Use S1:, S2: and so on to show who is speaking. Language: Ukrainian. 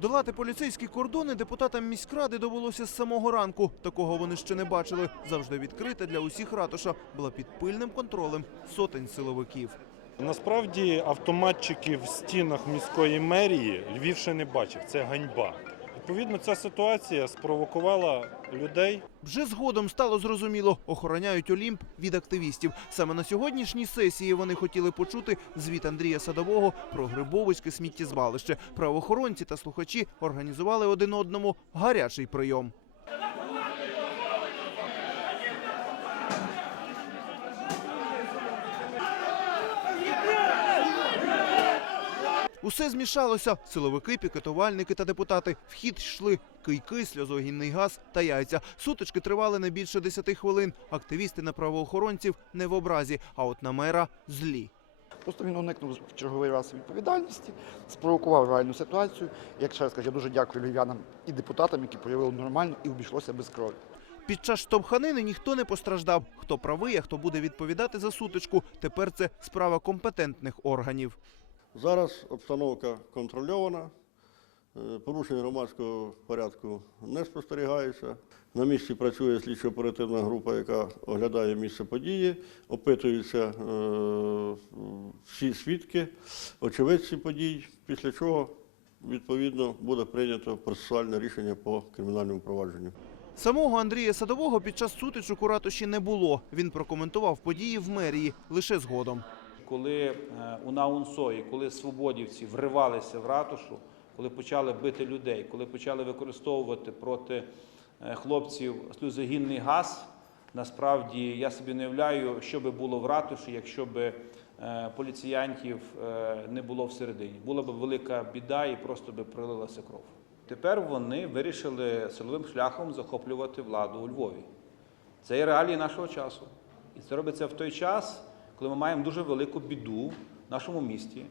S1: Долати поліцейські кордони депутатам міськради довелося з самого ранку. Такого вони ще не бачили. Завжди відкрита для усіх ратуша була під пильним контролем сотень силовиків.
S2: Насправді автоматчиків в стінах міської мерії Львів ще не бачив. Це ганьба. Відповідно, ця ситуація спровокувала людей
S1: Вже згодом стало зрозуміло, охороняють Олімп від активістів. Саме на сьогоднішній сесії вони хотіли почути звіт Андрія Садового про грибовиське сміттєзвалище. Правоохоронці та слухачі організували один одному гарячий прийом. Усе змішалося. Силовики, пікетувальники та депутати. В хід йшли кийки, сльозогінний газ та яйця. Сутички тривали не більше 10 хвилин. Активісти на правоохоронців не в образі, а от на мера злі.
S3: Просто він уникнув в черговий раз відповідальності, спровокував реальну ситуацію. Як ще раз кажу, я дуже дякую львів'янам і депутатам, які проявили нормально і обійшлося без крові.
S1: Під час штовханини ніхто не постраждав. Хто правий, а хто буде відповідати за сутичку, тепер це справа компетентних органів.
S4: Зараз обстановка контрольована, е, порушень громадського порядку не спостерігається. На місці працює слідчо-оперативна група, яка оглядає місце події, опитуються е, всі свідки, очевидці подій, після чого відповідно буде прийнято процесуальне рішення по кримінальному провадженню.
S1: Самого Андрія Садового під час сутичок у ратуші не було. Він прокоментував події в мерії лише згодом.
S5: Коли е, у Наунсої, коли свободівці вривалися в ратушу, коли почали бити людей, коли почали використовувати проти е, хлопців сльозогінний газ, насправді я собі не уявляю, що би було в ратуші, якщо би е, поліціянтів не було всередині. Була б велика біда і просто би пролилася кров. Тепер вони вирішили силовим шляхом захоплювати владу у Львові. Це є реалії нашого часу. І це робиться в той час, коли ми маємо дуже велику біду в нашому місті.